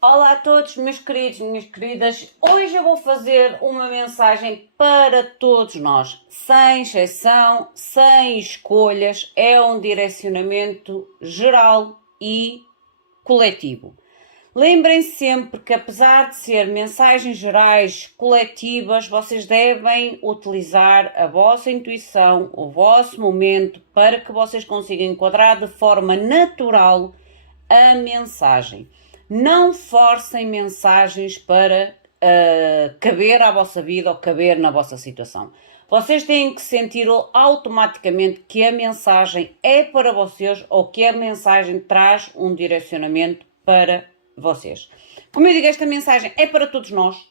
Olá a todos, meus queridos, minhas queridas. Hoje eu vou fazer uma mensagem para todos nós, sem exceção, sem escolhas. É um direcionamento geral e coletivo. Lembrem-se sempre que, apesar de ser mensagens gerais coletivas, vocês devem utilizar a vossa intuição, o vosso momento, para que vocês consigam enquadrar de forma natural a mensagem. Não forcem mensagens para caber à vossa vida ou caber na vossa situação. Vocês têm que sentir automaticamente que a mensagem é para vocês ou que a mensagem traz um direcionamento para vocês. Como eu digo, esta mensagem é para todos nós,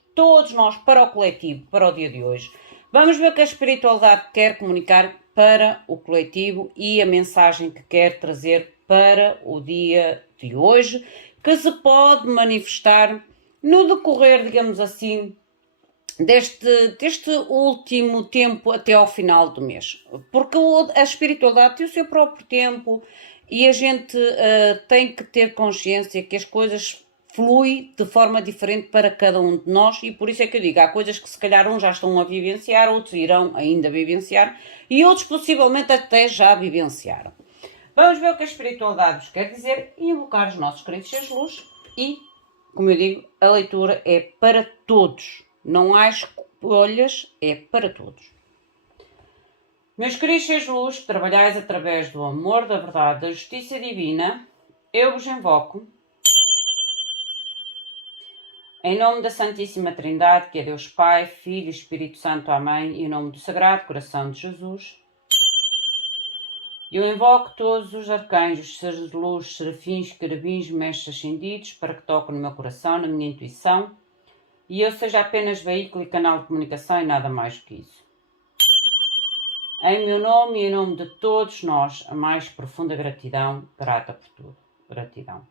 para o coletivo, para o dia de hoje. Vamos ver o que a espiritualidade quer comunicar para o coletivo e a mensagem que quer trazer para o dia de hoje, que se pode manifestar no decorrer, digamos assim, deste último tempo até ao final do mês. Porque a espiritualidade tem o seu próprio tempo e a gente tem que ter consciência que as coisas fluem de forma diferente para cada um de nós e por isso é que eu digo, há coisas que se calhar uns já estão a vivenciar, outros irão ainda vivenciar e outros possivelmente até já vivenciaram. Vamos ver o que a espiritualidade nos quer dizer e invocar os nossos queridos seres de luz e, como eu digo, a leitura é para todos. Não há escolhas, é para todos. Meus queridos seres de luz, que trabalhais através do amor, da verdade, da justiça divina, eu vos invoco, em nome da Santíssima Trindade, que é Deus Pai, Filho e Espírito Santo, Amém, e em nome do Sagrado Coração de Jesus, eu invoco todos os arcanjos, seres de luz, serafins, querubins, mestres ascendidos, para que toquem no meu coração, na minha intuição, e eu seja apenas veículo e canal de comunicação e nada mais do que isso. Em meu nome e em nome de todos nós, a mais profunda gratidão, grata por tudo. Gratidão.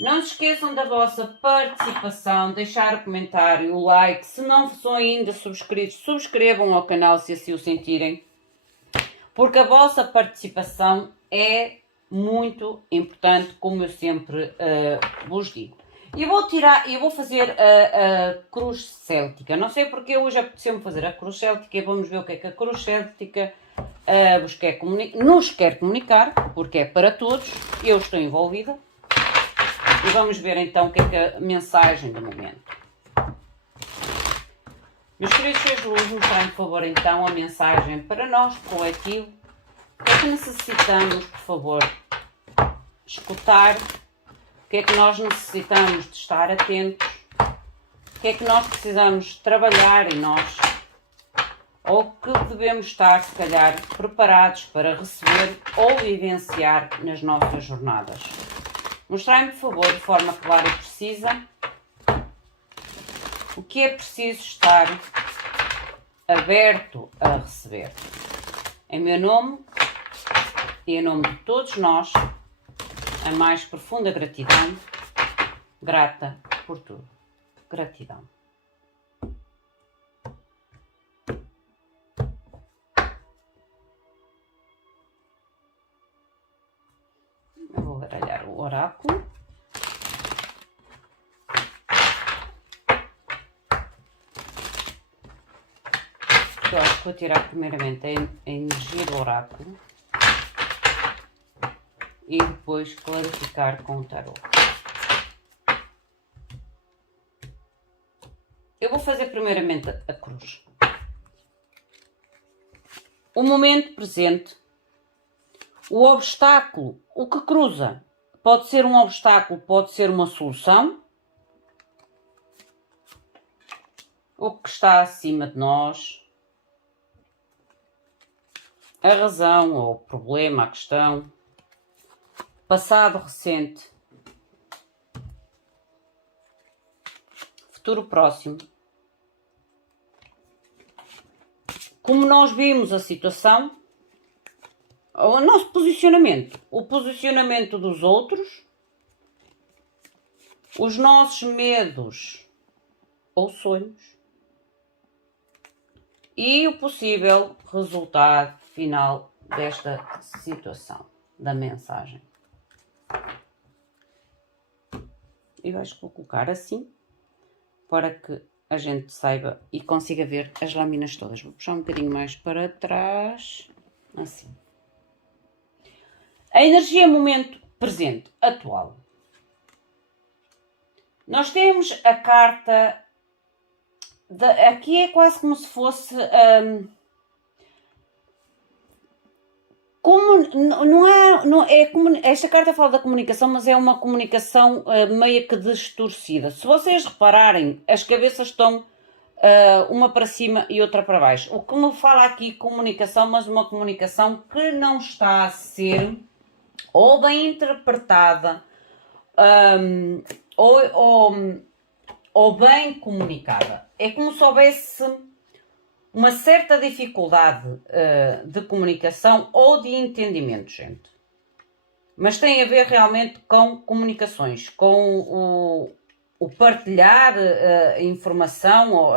Não se esqueçam da vossa participação, deixar o comentário, o like. Se não são ainda subscritos, subscrevam ao canal se assim o sentirem. Porque a vossa participação é muito importante, como eu sempre vos digo. E eu vou fazer a cruz céltica. Não sei porque hoje apeteceu-me fazer a cruz céltica e vamos ver o que é que a cruz céltica nos quer comunicar, porque é para todos, eu estou envolvida. E vamos ver então o que é que a mensagem do momento. Meus queridos seres de luz, mostrem por favor então a mensagem para nós, coletivo. O que é que necessitamos, por favor, escutar? O que é que nós necessitamos de estar atentos? O que é que nós precisamos trabalhar em nós? Ou que devemos estar, se calhar, preparados para receber ou vivenciar nas nossas jornadas? Mostrem-me, por favor, de forma clara e precisa, o que é preciso estar aberto a receber. Em meu nome e em nome de todos nós, a mais profunda gratidão, grata por tudo. Gratidão. Eu vou baralhar o oráculo. Eu acho que vou tirar primeiramente a energia do oráculo e depois clarificar com o tarot. Eu vou fazer primeiramente a cruz. O momento presente, o obstáculo, o que cruza, pode ser um obstáculo, pode ser uma solução, o que está acima de nós, a razão ou o problema, a questão, passado recente, futuro próximo. Como nós vimos a situação, o nosso posicionamento, o posicionamento dos outros, os nossos medos ou sonhos e o possível resultado final desta situação, da mensagem. Eu acho que vou colocar assim, para que a gente saiba e consiga ver as lâminas todas. Vou puxar um bocadinho mais para trás, assim. A energia momento presente, atual. Nós temos a carta, aqui é quase como se fosse, esta carta fala da comunicação, mas é uma comunicação meio que distorcida. Se vocês repararem, as cabeças estão uma para cima e outra para baixo. O que me fala aqui comunicação, mas uma comunicação que não está a ser ou bem interpretada ou bem comunicada. É como se houvesse uma certa dificuldade de comunicação ou de entendimento, gente. Mas tem a ver realmente com comunicações, com o partilhar informação.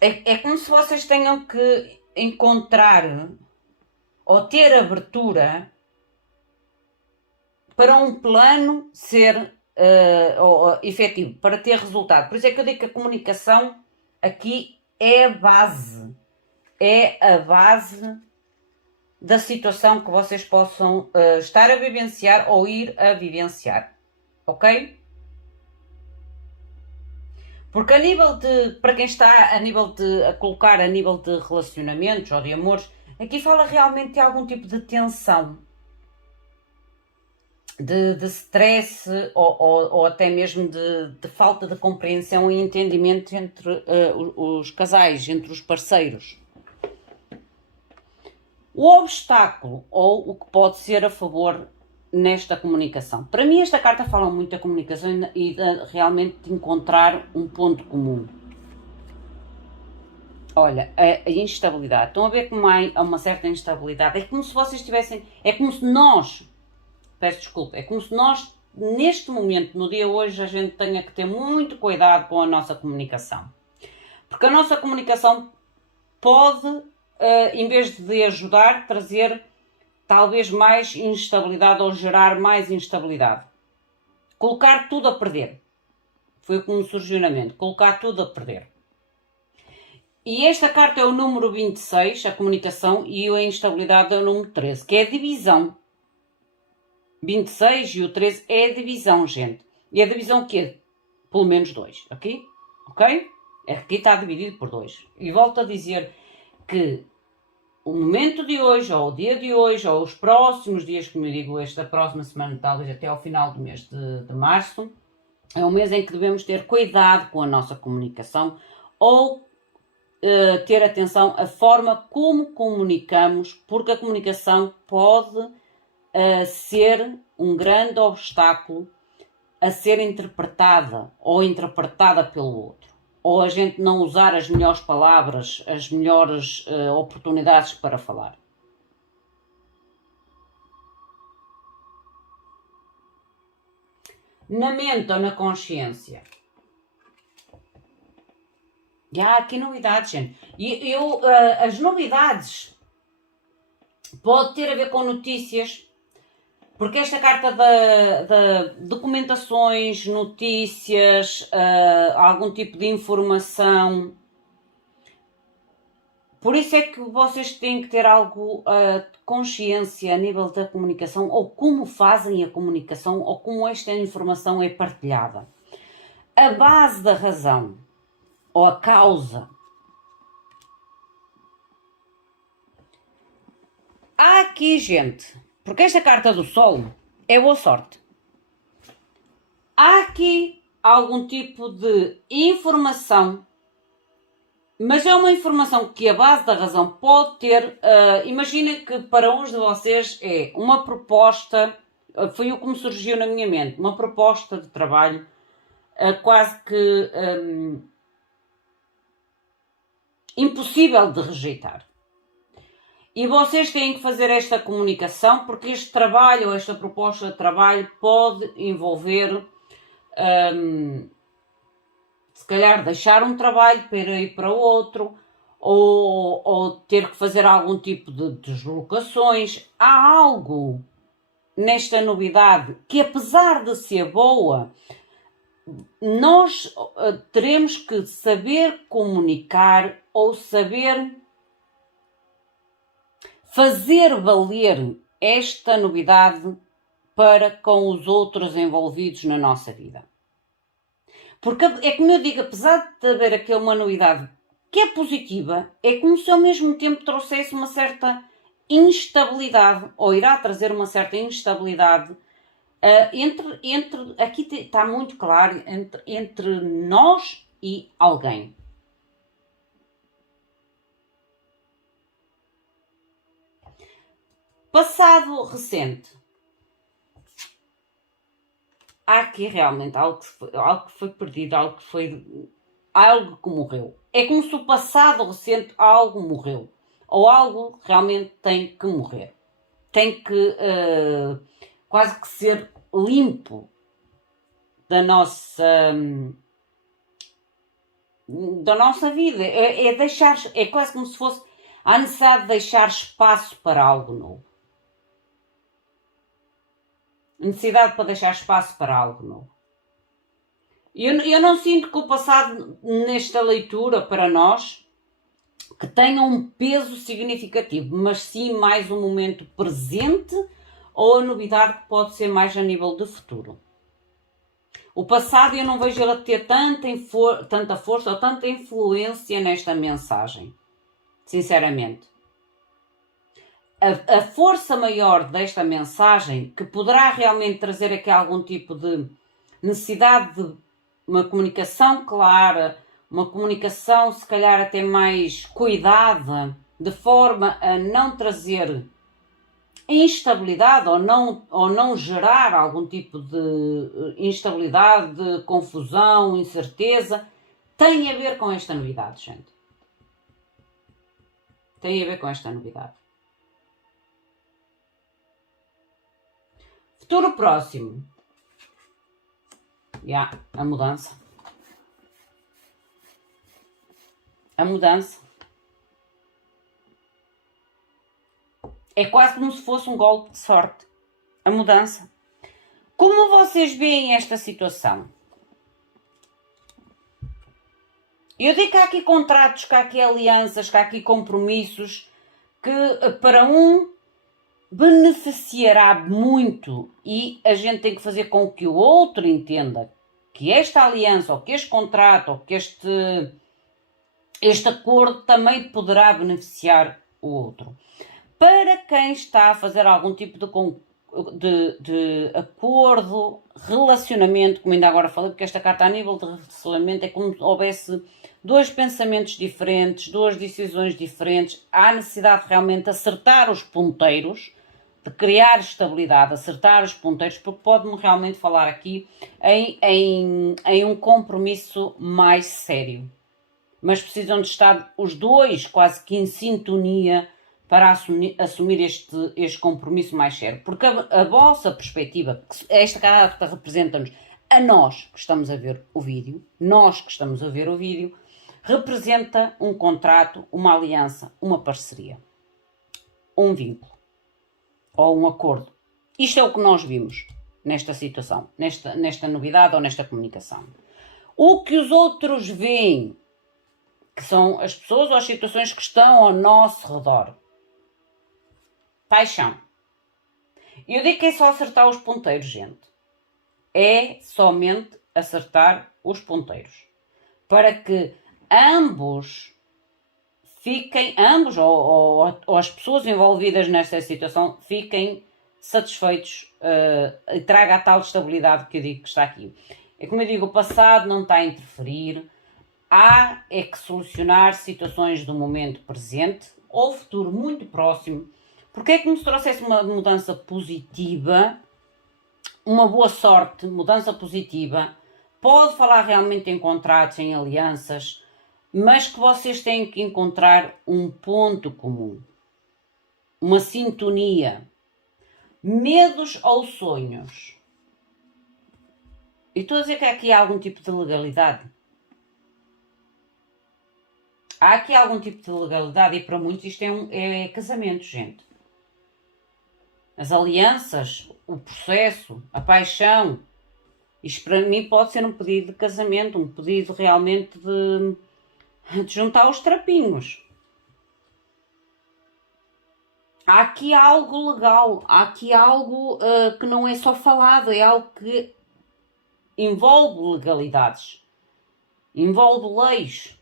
É como se vocês tenham que encontrar ou ter abertura para um plano ser efetivo, para ter resultado. Por isso é que eu digo que a comunicação aqui é a base. É a base da situação que vocês possam estar a vivenciar ou ir a vivenciar. Ok? Porque a nível de, para quem está a colocar a nível de relacionamentos ou de amores, aqui fala realmente de algum tipo de tensão, de stress ou até mesmo de falta de compreensão e entendimento entre os casais, entre os parceiros. O obstáculo ou o que pode ser a favor nesta comunicação. Para mim esta carta fala muito da comunicação e realmente de encontrar um ponto comum. Olha, a instabilidade. Estão a ver como há uma certa instabilidade? É como se vocês tivessem... É como se nós... Peço desculpa. É como se nós, neste momento, no dia de hoje, a gente tenha que ter muito cuidado com a nossa comunicação. Porque a nossa comunicação pode, em vez de ajudar, trazer talvez mais instabilidade ou gerar mais instabilidade. Colocar tudo a perder. Foi o que me surgiu na mente. Colocar tudo a perder. E esta carta é o número 26, a comunicação, e a instabilidade é o número 13, que é a divisão. 26 e o 13 é a divisão, gente. E a divisão o quê? Pelo menos 2, aqui? Ok? Aqui está dividido por 2. E volto a dizer que o momento de hoje, ou o dia de hoje, ou os próximos dias, como eu digo, esta próxima semana, talvez até ao final do mês de março, é um mês em que devemos ter cuidado com a nossa comunicação ou ter atenção à forma como comunicamos, porque a comunicação pode ser um grande obstáculo a ser interpretada ou interpretada pelo outro. Ou a gente não usar as melhores palavras, as melhores oportunidades para falar. Na mente ou na consciência? E há aqui novidades, gente. E as novidades pode ter a ver com notícias, porque esta carta da documentações, notícias, algum tipo de informação. Por isso é que vocês têm que ter algo de consciência a nível da comunicação, ou como fazem a comunicação, ou como esta informação é partilhada. A base da razão, ou a causa. Há aqui, gente, porque esta carta do Sol é boa sorte. Há aqui algum tipo de informação, mas é uma informação que a base da razão pode ter. Imaginem que para uns de vocês é uma proposta, foi o que me surgiu na minha mente, uma proposta de trabalho quase que impossível de rejeitar. E vocês têm que fazer esta comunicação, porque este trabalho, ou esta proposta de trabalho, pode envolver, se calhar, deixar um trabalho para ir para outro, ou ter que fazer algum tipo de deslocações. Há algo nesta novidade que, apesar de ser boa, nós teremos que saber comunicar ou saber fazer valer esta novidade para com os outros envolvidos na nossa vida. Porque é como eu digo, apesar de haver aqui uma novidade que é positiva, é como se ao mesmo tempo trouxesse uma certa instabilidade, ou irá trazer uma certa instabilidade aqui está muito claro, entre nós e alguém. Passado recente. Há aqui realmente algo que foi perdido, algo que morreu. É como se o passado recente algo morreu. Ou algo realmente tem que morrer. Tem que quase que ser limpo da nossa vida. É quase como se fosse a necessidade de deixar espaço para algo novo. Necessidade para deixar espaço para algo novo. Eu não sinto que o passado, nesta leitura, para nós, que tenha um peso significativo, mas sim mais um momento presente ou a novidade que pode ser mais a nível de futuro. O passado eu não vejo ela ter tanta força ou tanta influência nesta mensagem. Sinceramente. A força maior desta mensagem, que poderá realmente trazer aqui algum tipo de necessidade de uma comunicação clara, uma comunicação se calhar até mais cuidada, de forma a não trazer instabilidade ou não gerar algum tipo de instabilidade, de confusão, incerteza, tem a ver com esta novidade, gente. Tem a ver com esta novidade. Futuro próximo. A mudança. A mudança. É quase como se fosse um golpe de sorte. A mudança. Como vocês veem esta situação? Eu digo que há aqui contratos, que há aqui alianças, que há aqui compromissos que para um beneficiará muito e a gente tem que fazer com que o outro entenda que esta aliança, ou que este contrato, ou que este acordo também poderá beneficiar o outro. Para quem está a fazer algum tipo de acordo, relacionamento, como ainda agora falei, porque esta carta a nível de relacionamento é como se houvesse dois pensamentos diferentes, duas decisões diferentes, há necessidade de realmente acertar os ponteiros, de criar estabilidade, acertar os ponteiros, porque pode-me realmente falar aqui em um compromisso mais sério. Mas precisam de estar os dois quase que em sintonia para assumir este compromisso mais sério. Porque a vossa perspectiva, esta carta representa-nos a nós que estamos a ver o vídeo, representa um contrato, uma aliança, uma parceria, um vínculo ou um acordo. Isto é o que nós vimos nesta situação, nesta novidade ou nesta comunicação. O que os outros veem, que são as pessoas ou as situações que estão ao nosso redor. Paixão. Eu digo que é só acertar os ponteiros, gente. É somente acertar os ponteiros. Para que ambos ou as pessoas envolvidas nesta situação fiquem satisfeitos e traga a tal estabilidade que eu digo que está aqui. É como eu digo, o passado não está a interferir, há é que solucionar situações do momento presente ou futuro muito próximo, porque é que nos trouxesse uma mudança positiva, uma boa sorte, mudança positiva, pode falar realmente em contratos, em alianças, mas que vocês têm que encontrar um ponto comum, uma sintonia, medos ou sonhos. E estou a dizer que aqui há algum tipo de legalidade. Há aqui algum tipo de legalidade e para muitos isto é casamento, gente. As alianças, o processo, a paixão, isto para mim pode ser um pedido de casamento, um pedido realmente de juntar os trapinhos. Há aqui algo legal, há aqui algo que não é só falado, é algo que envolve legalidades, envolve leis.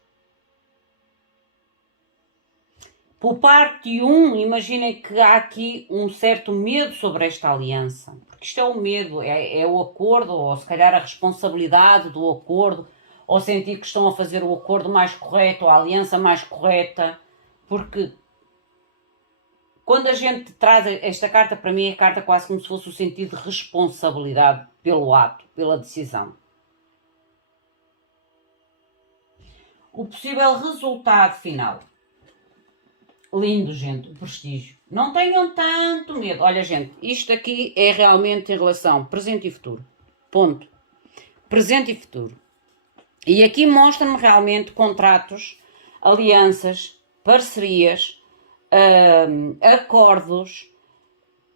Por parte 1, imaginem que há aqui um certo medo sobre esta aliança. Porque isto é o medo, é o acordo, ou se calhar a responsabilidade do acordo, ou sentir que estão a fazer o acordo mais correto, ou a aliança mais correta. Porque quando a gente traz esta carta, para mim é carta quase como se fosse o sentido de responsabilidade pelo ato, pela decisão. O possível resultado final. Lindo, gente, o prestígio. Não tenham tanto medo. Olha, gente, isto aqui é realmente em relação presente e futuro. Ponto. Presente e futuro. E aqui mostra-me realmente contratos, alianças, parcerias, acordos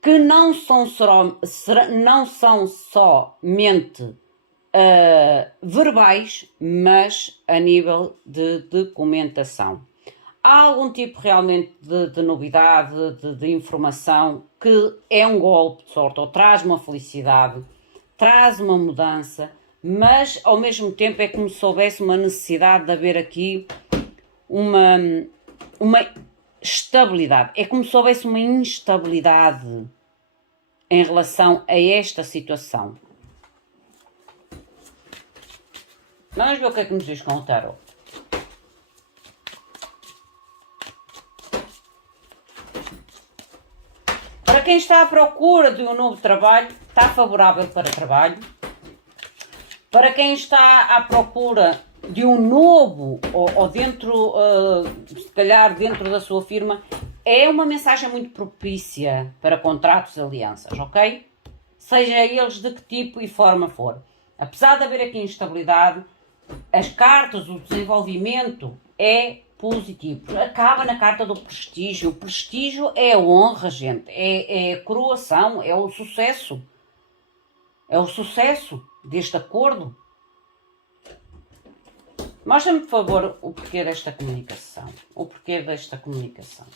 que não são somente verbais, mas a nível de documentação. Há algum tipo realmente de novidade, de informação que é um golpe de sorte, ou traz uma felicidade, traz uma mudança, mas ao mesmo tempo é como se houvesse uma necessidade de haver aqui uma estabilidade. É como se houvesse uma instabilidade em relação a esta situação. Vamos ver o que é que nos diz com o tarot. Para quem está à procura de um novo trabalho, está favorável para trabalho. Para quem está à procura de um novo, ou dentro, se calhar dentro da sua firma, é uma mensagem muito propícia para contratos e alianças, ok? Seja eles de que tipo e forma for. Apesar de haver aqui instabilidade, as cartas, o desenvolvimento é positivo. Acaba na carta do prestígio. O prestígio é a honra, gente. É a coroação, é o sucesso. É o sucesso deste acordo. Mostra-me, por favor, o porquê desta comunicação. O porquê desta comunicação.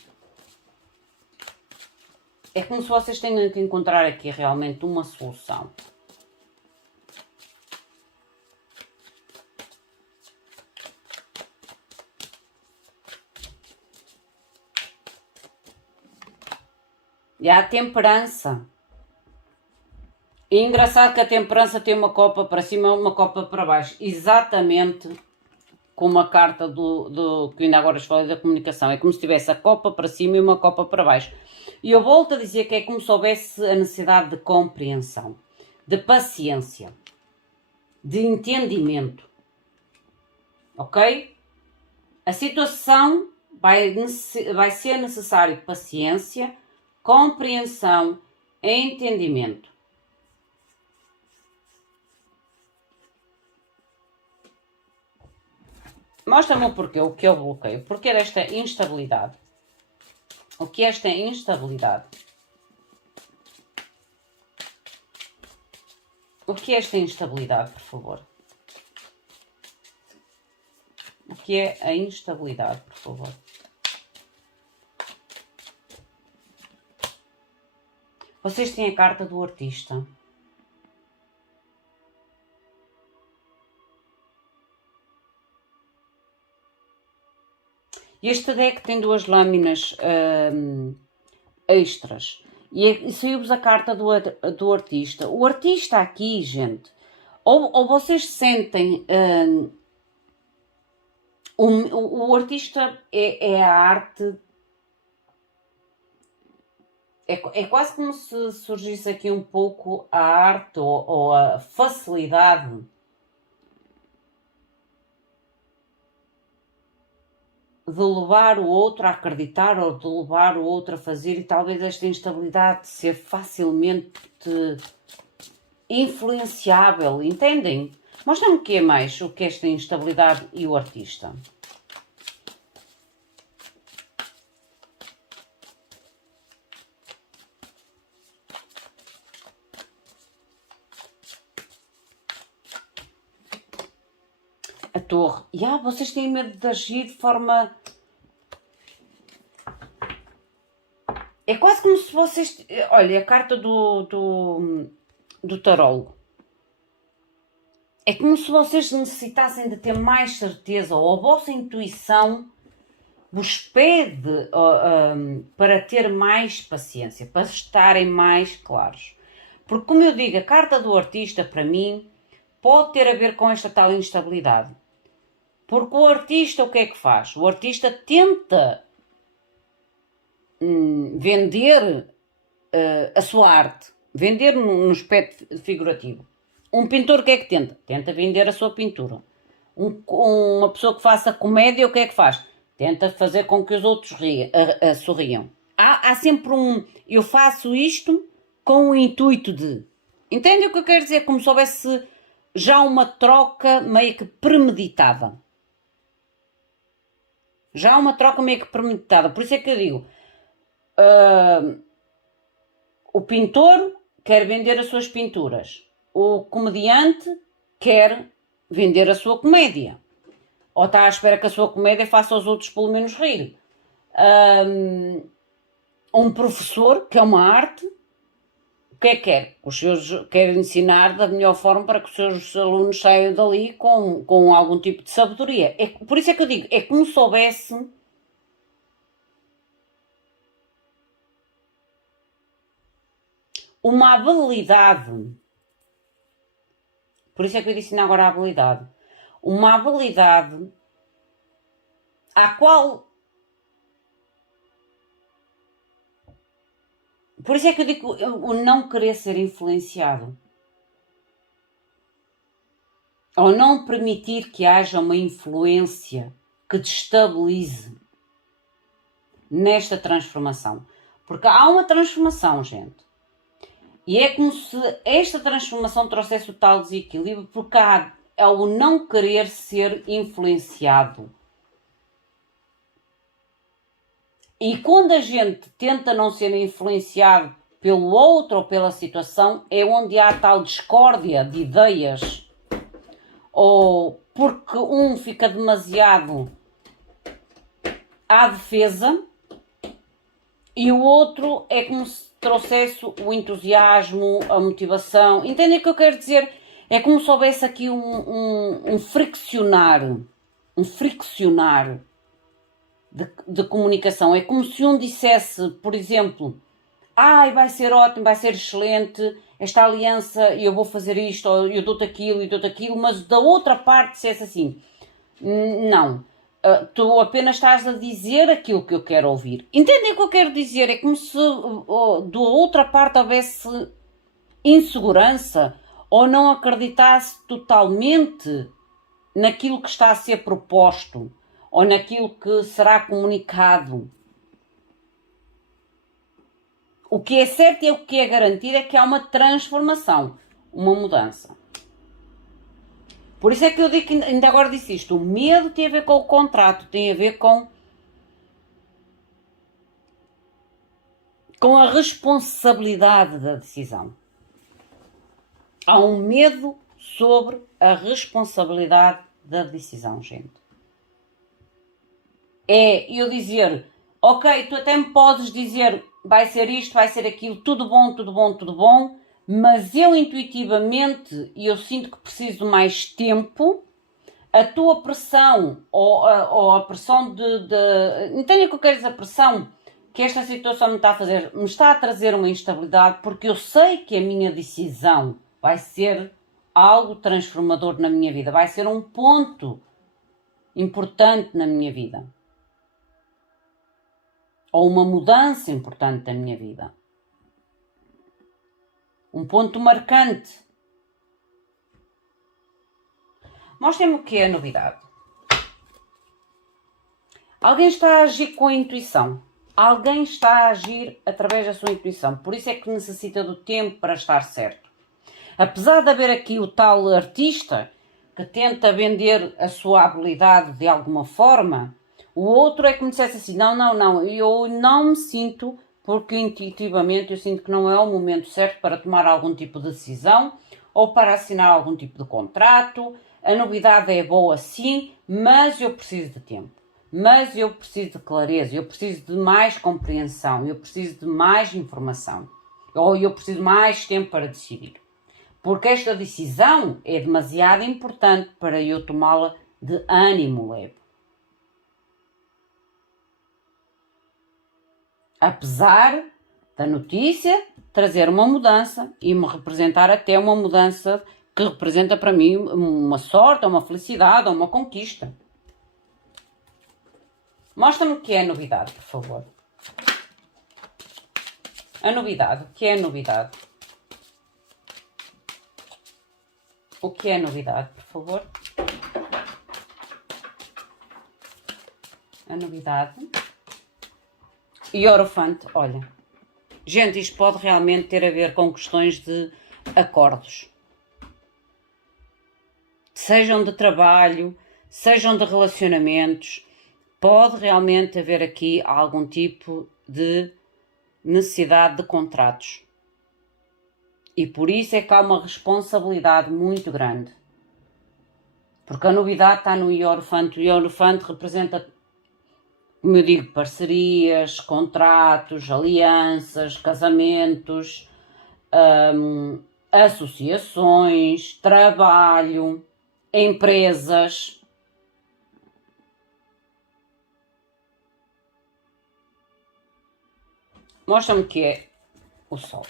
É como se vocês tenham que encontrar aqui realmente uma solução. E há a temperança. E é engraçado que a temperança tem uma copa para cima e uma copa para baixo. Exatamente como a carta que ainda agora falei da comunicação. É como se tivesse a copa para cima e uma copa para baixo. E eu volto a dizer que é como se houvesse a necessidade de compreensão, de paciência, de entendimento. Ok? A situação vai ser necessário paciência, compreensão e entendimento. Mostra-me o porquê, o que eu bloqueio. O porquê desta instabilidade. O que é esta instabilidade? O que é esta instabilidade, por favor? O que é a instabilidade, por favor? Vocês têm a carta do artista. Este deck tem duas lâminas extras. E saiu-vos a carta do artista. O artista aqui, gente, ou vocês sentem... o artista é a arte... É quase como se surgisse aqui um pouco a arte ou a facilidade de levar o outro a acreditar ou de levar o outro a fazer, e talvez esta instabilidade ser facilmente influenciável, entendem? Mostra-me o que é mais, o que é esta instabilidade e o artista. torre. E vocês têm medo de agir de forma... É quase como se vocês... Olha, a carta do tarólogo. É como se vocês necessitassem de ter mais certeza, ou a vossa intuição vos pede para ter mais paciência, para estarem mais claros. Porque, como eu digo, a carta do artista, para mim, pode ter a ver com esta tal instabilidade. Porque o artista, o que é que faz? O artista tenta vender a sua arte, vender no aspecto figurativo. Um pintor, o que é que tenta? Tenta vender a sua pintura. Uma pessoa que faça comédia, o que é que faz? Tenta fazer com que os outros sorriam. Há sempre eu faço isto com o intuito de... Entende o que eu quero dizer? Como se houvesse já uma troca meio que premeditada. Já há uma troca meio que premeditada. Por isso é que eu digo... o pintor quer vender as suas pinturas. O comediante quer vender a sua comédia. Ou está à espera que a sua comédia faça os outros pelo menos rir. Um professor, que é uma arte, o que é que quer? Quer ensinar da melhor forma para que os seus alunos saiam dali com algum tipo de sabedoria. Por isso é que eu digo, é como se houvesse uma habilidade. Por isso é que eu disse agora a habilidade. Uma habilidade à qual... Por isso é que eu digo o não querer ser influenciado. Ou não permitir que haja uma influência que destabilize nesta transformação. Porque há uma transformação, gente. E é como se esta transformação trouxesse o tal desequilíbrio, porque há o não querer ser influenciado. E quando a gente tenta não ser influenciado pelo outro ou pela situação, é onde há tal discórdia de ideias. Ou porque um fica demasiado à defesa e o outro é como se trouxesse o entusiasmo, a motivação. Entendem o que eu quero dizer? É como se houvesse aqui um friccionar de comunicação. É como se um dissesse, por exemplo, vai ser ótimo, vai ser excelente, esta aliança, eu vou fazer isto, ou eu dou-te aquilo, mas da outra parte dissesse assim, não, tu apenas estás a dizer aquilo que eu quero ouvir. Entendem o que eu quero dizer? É como se da outra parte houvesse insegurança ou não acreditasse totalmente naquilo que está a ser proposto ou naquilo que será comunicado. O que é certo e o que é garantido é que há uma transformação, uma mudança. Por isso é que eu digo que ainda agora disse isto, o medo tem a ver com o contrato, tem a ver com a responsabilidade da decisão. Há um medo sobre a responsabilidade da decisão, gente. É eu dizer, ok, tu até me podes dizer, vai ser isto, vai ser aquilo, tudo bom, mas eu intuitivamente, e eu sinto que preciso de mais tempo, a tua pressão, ou a pressão entende o que eu quero dizer? A pressão que esta situação me está a fazer, me está a trazer uma instabilidade, porque eu sei que a minha decisão vai ser algo transformador na minha vida, vai ser um ponto importante na minha vida. Ou uma mudança importante na minha vida. Um ponto marcante. Mostrem-me o que é a novidade. Alguém está a agir com a intuição. Alguém está a agir através da sua intuição. Por isso é que necessita do tempo para estar certo. Apesar de haver aqui o tal artista que tenta vender a sua habilidade de alguma forma, o outro é que me dissesse assim, não, eu não me sinto, porque intuitivamente eu sinto que não é o momento certo para tomar algum tipo de decisão ou para assinar algum tipo de contrato, a novidade é boa sim, mas eu preciso de tempo. Mas eu preciso de clareza, eu preciso de mais compreensão, eu preciso de mais informação. Ou eu preciso de mais tempo para decidir. Porque esta decisão é demasiado importante para eu tomá-la de ânimo leve. Apesar da notícia trazer uma mudança e me representar até uma mudança que representa para mim uma sorte, uma felicidade, uma conquista. Mostra-me o que é a novidade, por favor. A novidade, o que é a novidade? O que é a novidade, por favor? A novidade. Hierophante, olha. Gente, isto pode realmente ter a ver com questões de acordos. Sejam de trabalho, sejam de relacionamentos. Pode realmente haver aqui algum tipo de necessidade de contratos. E por isso é que há uma responsabilidade muito grande. Porque a novidade está no Hierophante. O Hierophante representa, como eu digo, parcerias, contratos, alianças, casamentos, associações, trabalho, empresas. Mostra-me o que é o Sol.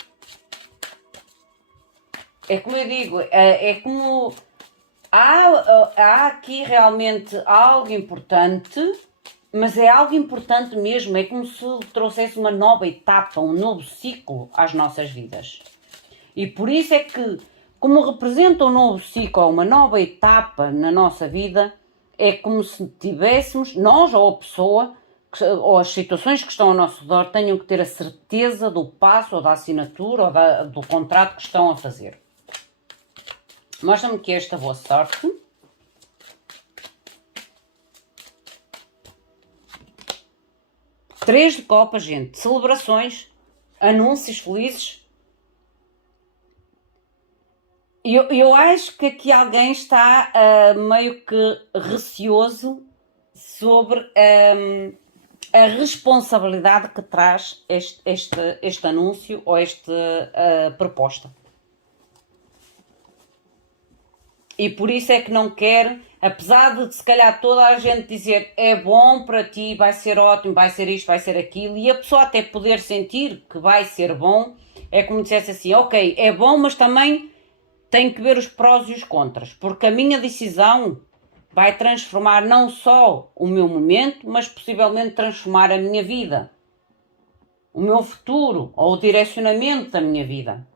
É como eu digo, é como há aqui realmente algo importante, mas é algo importante mesmo, é como se trouxesse uma nova etapa, um novo ciclo às nossas vidas. E por isso é que, como representa um novo ciclo, uma nova etapa na nossa vida, é como se tivéssemos, nós ou a pessoa, ou as situações que estão ao nosso redor, tenham que ter a certeza do passo, ou da assinatura, ou do contrato que estão a fazer. Mostra-me que é esta boa sorte. Três de copas, gente. Celebrações, anúncios felizes. Eu acho que aqui alguém está meio que receoso sobre a responsabilidade que traz este anúncio ou esta proposta. E por isso é que não quer, apesar de se calhar toda a gente dizer é bom para ti, vai ser ótimo, vai ser isto, vai ser aquilo, e a pessoa até poder sentir que vai ser bom, é como dissesse assim, ok, é bom, mas também tenho que ver os prós e os contras, porque a minha decisão vai transformar não só o meu momento, mas possivelmente transformar a minha vida, o meu futuro ou o direcionamento da minha vida.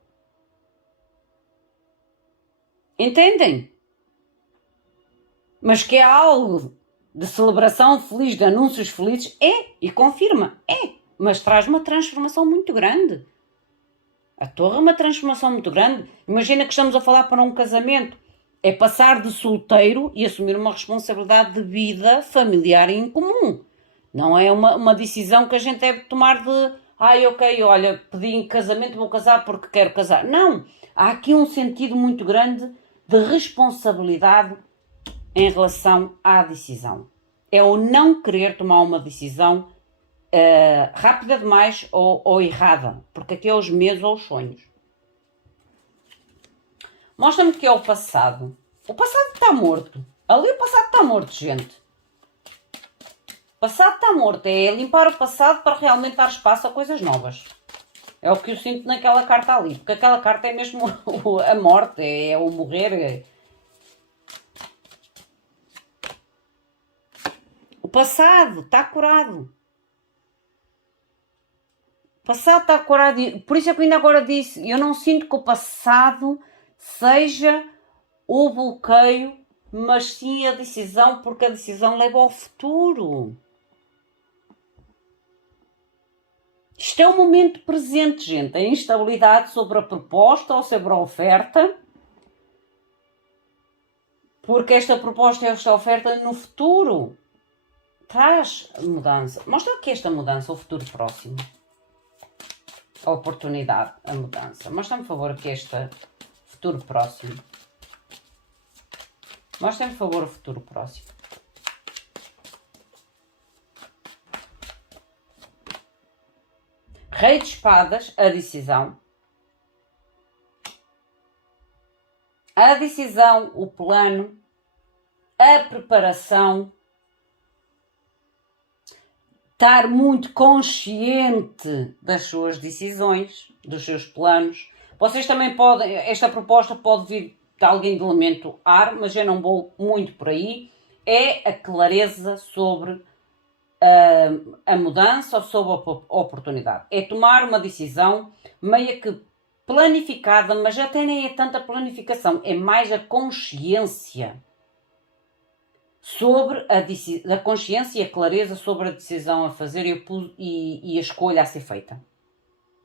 Entendem? Mas que é algo de celebração feliz, de anúncios felizes, e confirma, mas traz uma transformação muito grande. A torre é uma transformação muito grande. Imagina que estamos a falar para um casamento. É passar de solteiro e assumir uma responsabilidade de vida familiar e em comum. Não é uma decisão que a gente deve tomar de ok, olha, pedi em casamento, vou casar porque quero casar. Não, há aqui um sentido muito grande de responsabilidade em relação à decisão. É o não querer tomar uma decisão rápida demais ou errada, porque aqui é os medos ou os sonhos. Mostra-me que é o passado. O passado está morto. Ali o passado está morto, gente. O passado está morto. É limpar o passado para realmente dar espaço a coisas novas. É o que eu sinto naquela carta ali. Porque aquela carta é mesmo a morte, é o morrer. O passado está curado. O passado está curado. Por isso é que eu ainda agora disse, eu não sinto que o passado seja o bloqueio, mas sim a decisão, porque a decisão leva ao futuro. Isto é o momento presente, gente. A instabilidade sobre a proposta ou sobre a oferta, porque esta proposta e esta oferta no futuro traz mudança. Mostra que esta mudança, o futuro próximo. A oportunidade, a mudança. Mostra-me, por favor, que este futuro próximo. Mostrem-me, por favor, o futuro próximo. Rei de espadas, a decisão. A decisão, o plano, a preparação, estar muito consciente das suas decisões, dos seus planos. Vocês também podem, esta proposta pode vir de alguém de elemento ar, mas eu não vou muito por aí. É a clareza sobre a mudança ou sobre a oportunidade. É tomar uma decisão meio que planificada, mas até nem é tanta planificação, é mais a consciência sobre a consciência e a clareza sobre a decisão a fazer e a escolha a ser feita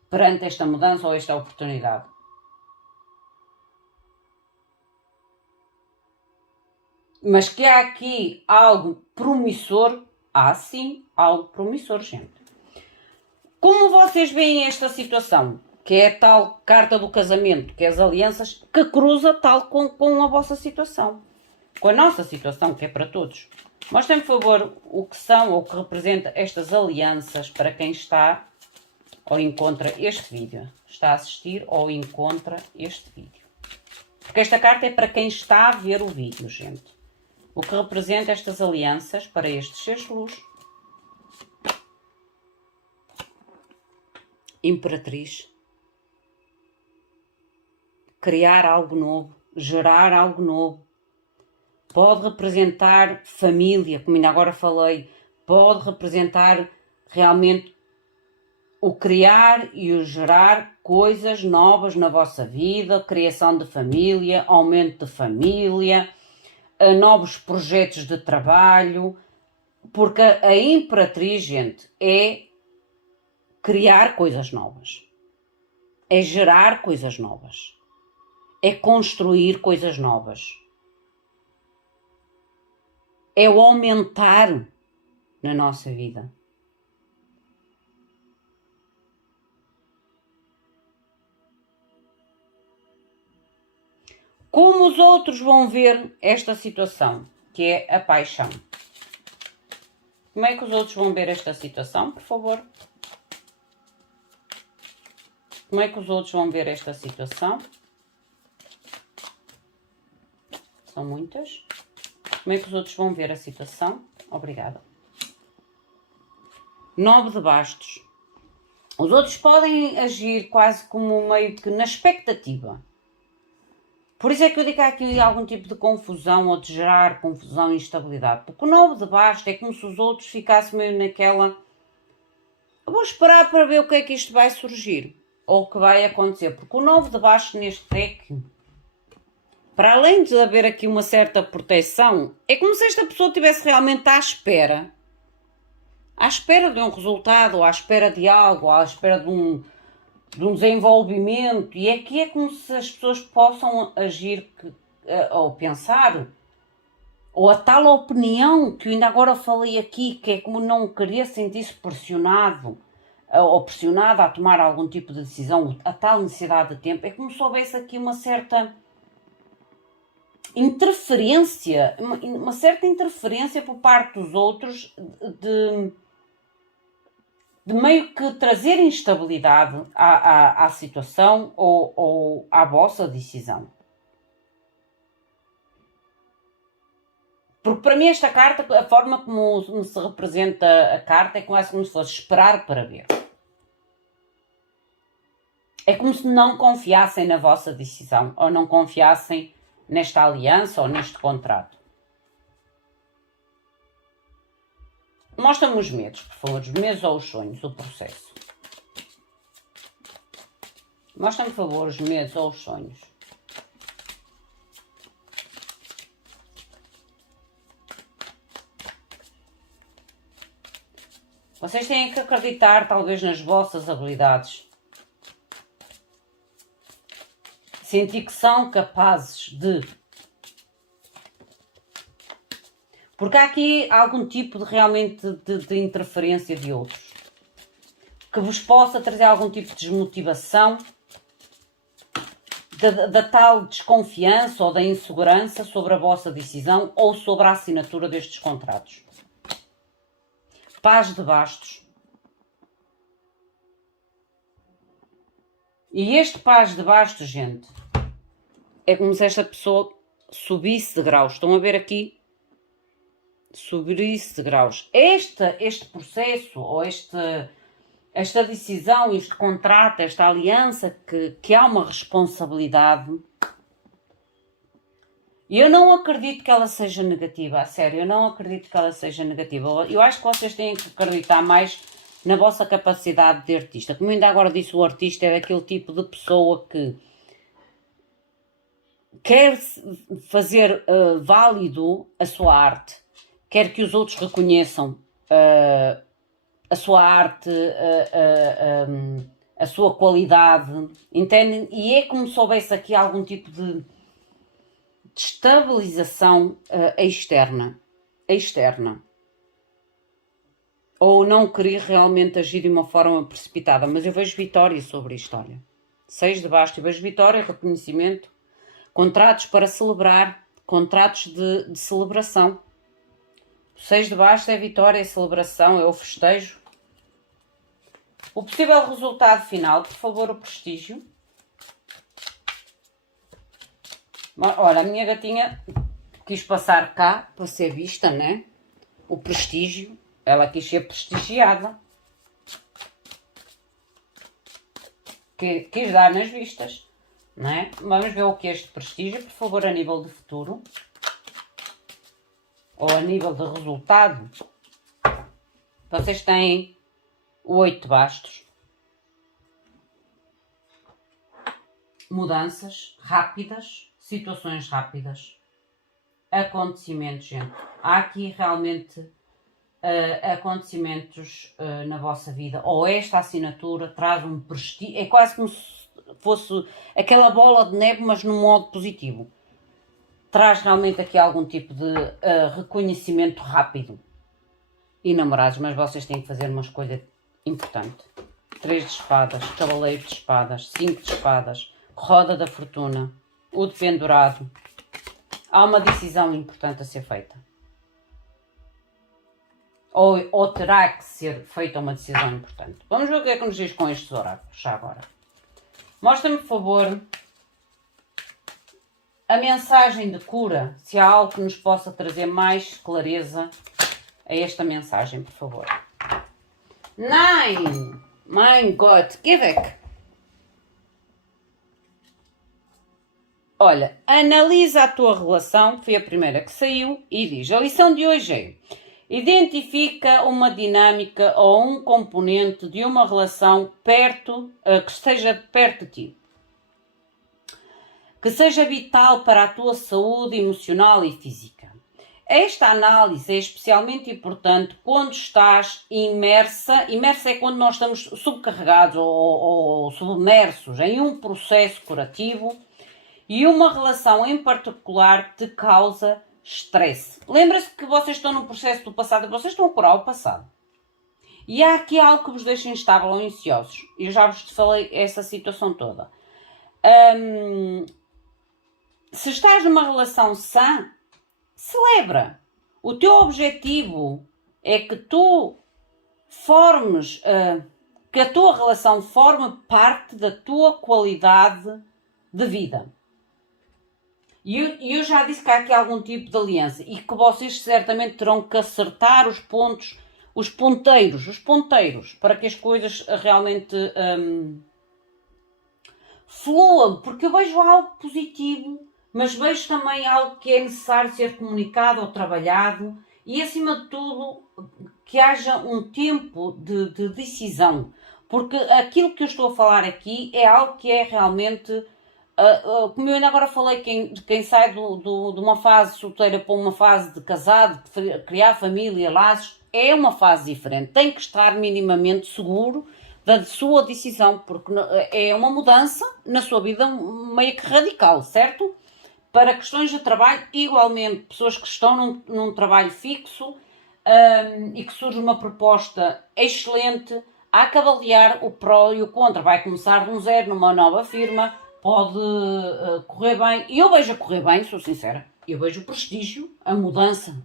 perante esta mudança ou esta oportunidade. Mas que há aqui algo promissor, há sim algo promissor, gente. Como vocês veem esta situação? Que é a tal carta do casamento, que é as alianças, que cruza tal com a vossa situação. Com a nossa situação, que é para todos. Mostrem, por favor, o que são ou o que representa estas alianças para quem está ou encontra este vídeo. Está a assistir ou encontra este vídeo. Porque esta carta é para quem está a ver o vídeo, gente. O que representa estas alianças para estes seres de luz. Imperatriz. Criar algo novo, gerar algo novo. Pode representar família, como ainda agora falei. Pode representar realmente o criar e o gerar coisas novas na vossa vida, criação de família, aumento de família, novos projetos de trabalho, porque a imperatriz, gente, é criar coisas novas, é gerar coisas novas, é construir coisas novas, é o aumentar na nossa vida. Como os outros vão ver esta situação, que é a paixão? Como é que os outros vão ver esta situação, por favor? Como é que os outros vão ver esta situação? São muitas. Como é que os outros vão ver a situação? Obrigada. 9 de bastos. Os outros podem agir quase como meio que na expectativa. Por isso é que eu digo que há aqui algum tipo de confusão ou de gerar confusão e instabilidade. Porque o 9 de bastos é como se os outros ficassem meio naquela... Eu vou esperar para ver o que é que isto vai surgir. Ou o que vai acontecer. Porque o 9 de bastos neste deck, para além de haver aqui uma certa proteção, é como se esta pessoa estivesse realmente à espera de um resultado, ou à espera de algo, ou à espera de um desenvolvimento, e aqui é como se as pessoas possam agir ou pensar, ou a tal opinião que eu ainda agora falei aqui, que é como não querer sentir-se pressionado ou pressionada a tomar algum tipo de decisão, a tal necessidade de tempo, é como se houvesse aqui uma certa interferência, uma certa interferência por parte dos outros de meio que trazer instabilidade à situação ou à vossa decisão. Porque para mim esta carta, a forma como se representa a carta é quase como se fosse esperar para ver. É como se não confiassem na vossa decisão ou não confiassem nesta aliança ou neste contrato. Mostra-me os medos, por favor, os medos ou os sonhos, o processo. Mostra-me, por favor, os medos ou os sonhos. Vocês têm que acreditar, talvez, nas vossas habilidades. Sentir que são capazes de... Porque há aqui algum tipo de realmente de interferência de outros. Que vos possa trazer algum tipo de desmotivação. da tal desconfiança ou da insegurança sobre a vossa decisão ou sobre a assinatura destes contratos. Paz de bastos. E este paz de bastos, gente, é como se esta pessoa subisse de graus. Estão a ver aqui? Subisse de graus. Este processo, ou esta decisão, este contrato, esta aliança, que há uma responsabilidade, eu não acredito que ela seja negativa, a sério, eu não acredito que ela seja negativa. Eu acho que vocês têm que acreditar mais na vossa capacidade de artista. Como ainda agora disse, o artista é daquele tipo de pessoa que quer fazer válido a sua arte, quer que os outros reconheçam a sua arte, a sua qualidade, entendem? E é como se houvesse aqui algum tipo de estabilização externa. Ou não querer realmente agir de uma forma precipitada, mas eu vejo vitória sobre isto, olha. 6 de bastos, eu vejo vitória, reconhecimento, contratos para celebrar, contratos de celebração. 6 de bastos é vitória, é celebração, é o festejo. O possível resultado final, por favor, o prestígio. Olha, a minha gatinha quis passar cá para ser vista, né? O prestígio. Ela quis ser prestigiada. Quis dar nas vistas, né? Vamos ver o que é este prestígio, por favor, a nível de futuro. Ou a nível de resultado. Vocês têm o 8 de bastos. Mudanças rápidas, situações rápidas, acontecimentos, gente. Há aqui realmente acontecimentos na vossa vida. Ou esta assinatura traz um prestígio, é quase como se fosse aquela bola de neve, mas num modo positivo. Traz realmente aqui algum tipo de reconhecimento rápido. E namorados, mas vocês têm que fazer uma escolha importante. 3 de espadas, cavaleiro de espadas, 5 de espadas, roda da fortuna, o dependurado. Há uma decisão importante a ser feita. Ou terá que ser feita uma decisão importante. Vamos ver o que é que nos diz com estes oráculos, já agora. Mostra-me, por favor, a mensagem de cura, se há algo que nos possa trazer mais clareza a esta mensagem, por favor. 9! My God, give it! Olha, analisa a tua relação, foi a primeira que saiu, e diz, a lição de hoje é, identifica uma dinâmica ou um componente de uma relação que esteja perto de ti. Que seja vital para a tua saúde emocional e física. Esta análise é especialmente importante quando estás imersa é quando nós estamos subcarregados ou submersos em um processo curativo e uma relação em particular te causa stress. Lembra-se que vocês estão no processo do passado, vocês estão a curar o passado. E há aqui algo que vos deixa instável ou ansiosos. Eu já vos falei essa situação toda. Se estás numa relação sã, celebra. O teu objetivo é que tu formes, que a tua relação forme parte da tua qualidade de vida. E eu já disse que há aqui algum tipo de aliança e que vocês certamente terão que acertar os pontos, os ponteiros, para que as coisas realmente fluam, porque eu vejo algo positivo, mas vejo também algo que é necessário ser comunicado ou trabalhado e, acima de tudo, que haja um tempo de decisão, porque aquilo que eu estou a falar aqui é algo que é realmente... como eu ainda agora falei, quem sai de uma fase solteira para uma fase de casado, de criar família, laços, é uma fase diferente. Tem que estar minimamente seguro da sua decisão, porque é uma mudança na sua vida meio que radical, certo? Para questões de trabalho, igualmente, pessoas que estão num trabalho fixo e que surge uma proposta excelente, há que avaliar o pró e o contra. Vai começar de um zero numa nova firma, pode correr bem. E eu vejo a correr bem, sou sincera. Eu vejo o prestígio, a mudança.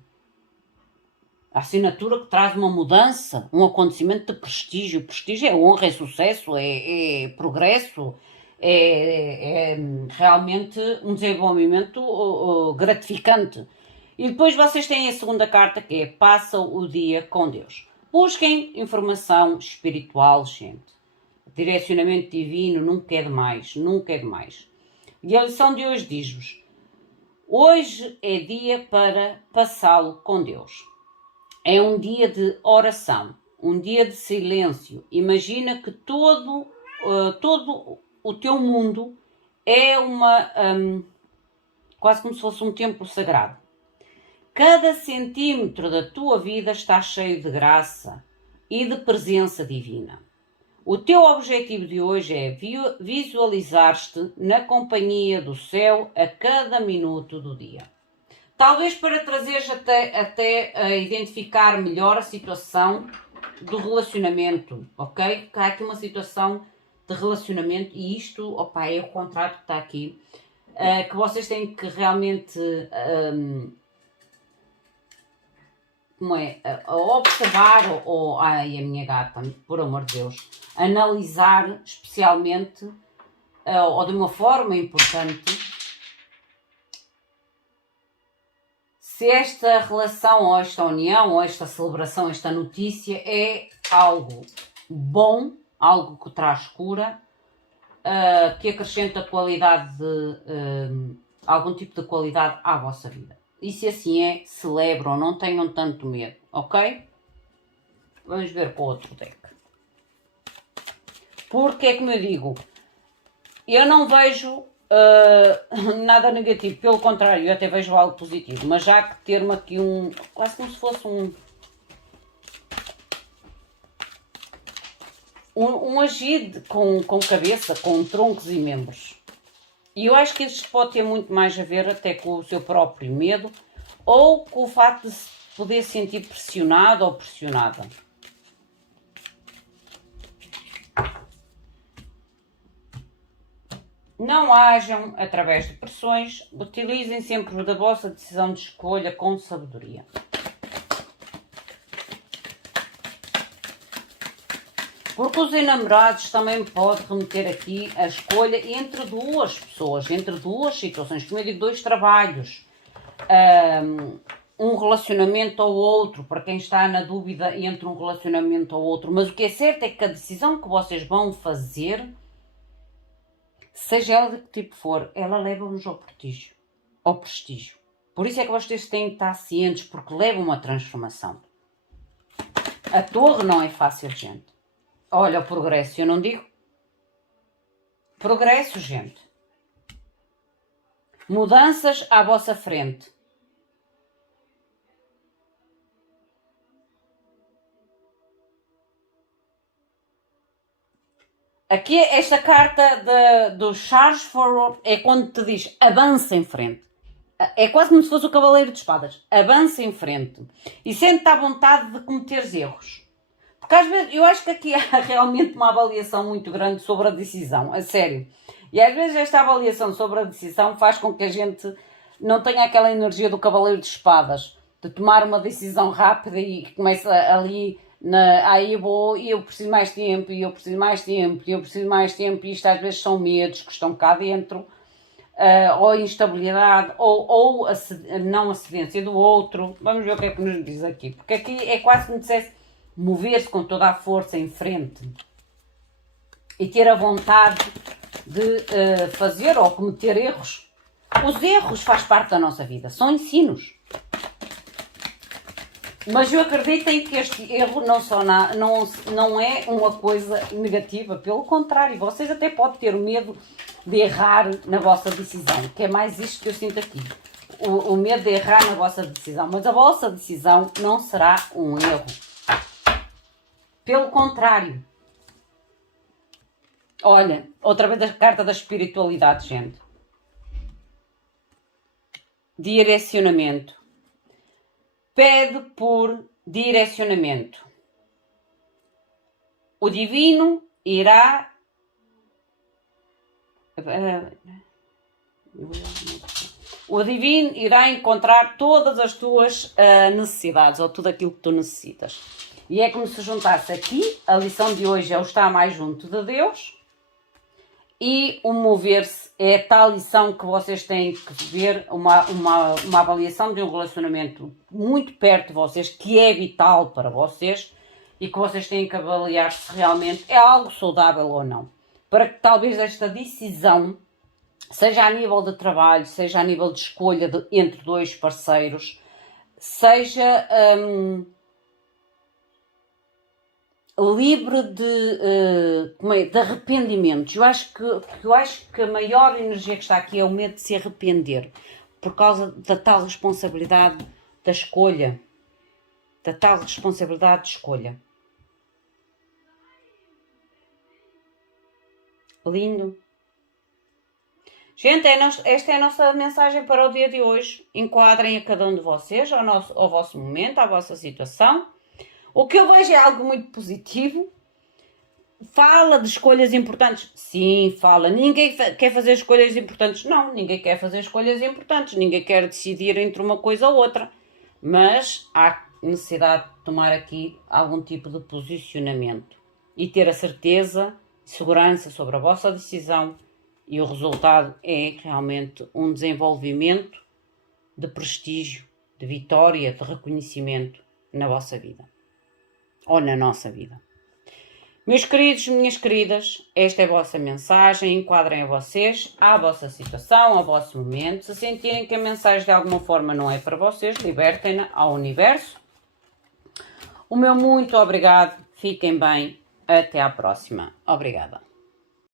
A assinatura que traz uma mudança, um acontecimento de prestígio. Prestígio é honra, é sucesso, é progresso, é realmente um desenvolvimento gratificante. E depois vocês têm a segunda carta, que é passa o dia com Deus. Busquem informação espiritual, gente. Direcionamento divino nunca é demais, nunca é demais. E a lição de hoje diz-vos: hoje é dia para passá-lo com Deus. É um dia de oração, um dia de silêncio. Imagina que todo o teu mundo é quase como se fosse um templo sagrado. Cada centímetro da tua vida está cheio de graça e de presença divina. O teu objetivo de hoje é visualizar-te na companhia do céu a cada minuto do dia. Talvez para trazeres até a identificar melhor a situação do relacionamento, ok? Porque há aqui uma situação de relacionamento e isto, opa, é o contrato que está aqui, que vocês têm que realmente como é, a observar, ai, a minha gata, por amor de Deus, analisar especialmente, ou de uma forma importante, se esta relação, ou esta união, ou esta celebração, esta notícia é algo bom, algo que traz cura, que acrescenta qualidade algum tipo de qualidade à vossa vida. E se assim é, celebram, não tenham tanto medo, ok? Vamos ver com o outro deck. Porque é como eu digo, eu não vejo nada negativo, pelo contrário, eu até vejo algo positivo, mas já que ter-me aqui quase como se fosse um agir com cabeça, com troncos e membros. E eu acho que isto pode ter muito mais a ver até com o seu próprio medo ou com o facto de se poder sentir pressionado ou pressionada. Não hajam através de pressões, utilizem sempre da vossa decisão de escolha com sabedoria. Porque os enamorados também podem remeter aqui a escolha entre duas pessoas, entre duas situações, como eu digo, dois trabalhos, um relacionamento ou outro, para quem está na dúvida entre um relacionamento ou outro. Mas o que é certo é que a decisão que vocês vão fazer, seja ela de que tipo for, ela leva-vos ao prestígio, ao prestígio. Por isso é que vocês têm que estar cientes, porque leva uma transformação. A torre não é fácil, gente. Olha o progresso, eu não digo? Progresso, gente. Mudanças à vossa frente. Aqui, esta carta do Charge Forward é quando te diz avança em frente. É quase como se fosse o Cavaleiro de Espadas. Avança em frente. E sente-te à vontade de cometeres erros. Porque às vezes, eu acho que aqui há realmente uma avaliação muito grande sobre a decisão, a sério. E às vezes esta avaliação sobre a decisão faz com que a gente não tenha aquela energia do Cavaleiro de Espadas, de tomar uma decisão rápida e que começa ali, aí eu preciso mais tempo, e eu preciso mais tempo, e eu preciso mais tempo, e isto às vezes são medos que estão cá dentro, ou instabilidade, ou a não a cedência do outro. Vamos ver o que é que nos diz aqui, porque aqui é quase como dissesse mover-se com toda a força em frente e ter a vontade de fazer ou cometer erros. Os erros faz parte da nossa vida, são ensinos. Mas eu acredito em que este erro não é uma coisa negativa, pelo contrário, vocês até podem ter o medo de errar na vossa decisão, que é mais isto que eu sinto aqui. O medo de errar na vossa decisão, mas a vossa decisão não será um erro. Pelo contrário. Olha, outra vez a carta da espiritualidade, gente. Direcionamento. Pede por direcionamento. O divino irá O divino irá encontrar todas as tuas necessidades, ou tudo aquilo que tu necessitas. E é como se juntasse aqui, a lição de hoje é o estar mais junto de Deus, e o mover-se é a tal lição que vocês têm que ver, uma avaliação de um relacionamento muito perto de vocês, que é vital para vocês, e que vocês têm que avaliar se realmente é algo saudável ou não. Para que talvez esta decisão, seja a nível de trabalho, seja a nível de escolha entre dois parceiros, seja livre de arrependimentos. Eu acho que a maior energia que está aqui é o medo de se arrepender, por causa da tal responsabilidade da escolha, da tal responsabilidade de escolha. Lindo. Gente, esta é a nossa mensagem para o dia de hoje. Enquadrem a cada um de vocês, ao vosso momento, à vossa situação. O que eu vejo é algo muito positivo. Fala de escolhas importantes. Sim, fala. Ninguém quer fazer escolhas importantes. Não, ninguém quer fazer escolhas importantes. Ninguém quer decidir entre uma coisa ou outra. Mas há necessidade de tomar aqui algum tipo de posicionamento. E ter a certeza, segurança sobre a vossa decisão. E o resultado é realmente um desenvolvimento de prestígio, de vitória, de reconhecimento na vossa vida. Ou na nossa vida. Meus queridos, minhas queridas, esta é a vossa mensagem. Enquadrem a vocês, à vossa situação, ao vosso momento. Se sentirem que a mensagem de alguma forma não é para vocês, libertem-na ao universo. O meu muito obrigado. Fiquem bem. Até à próxima. Obrigada.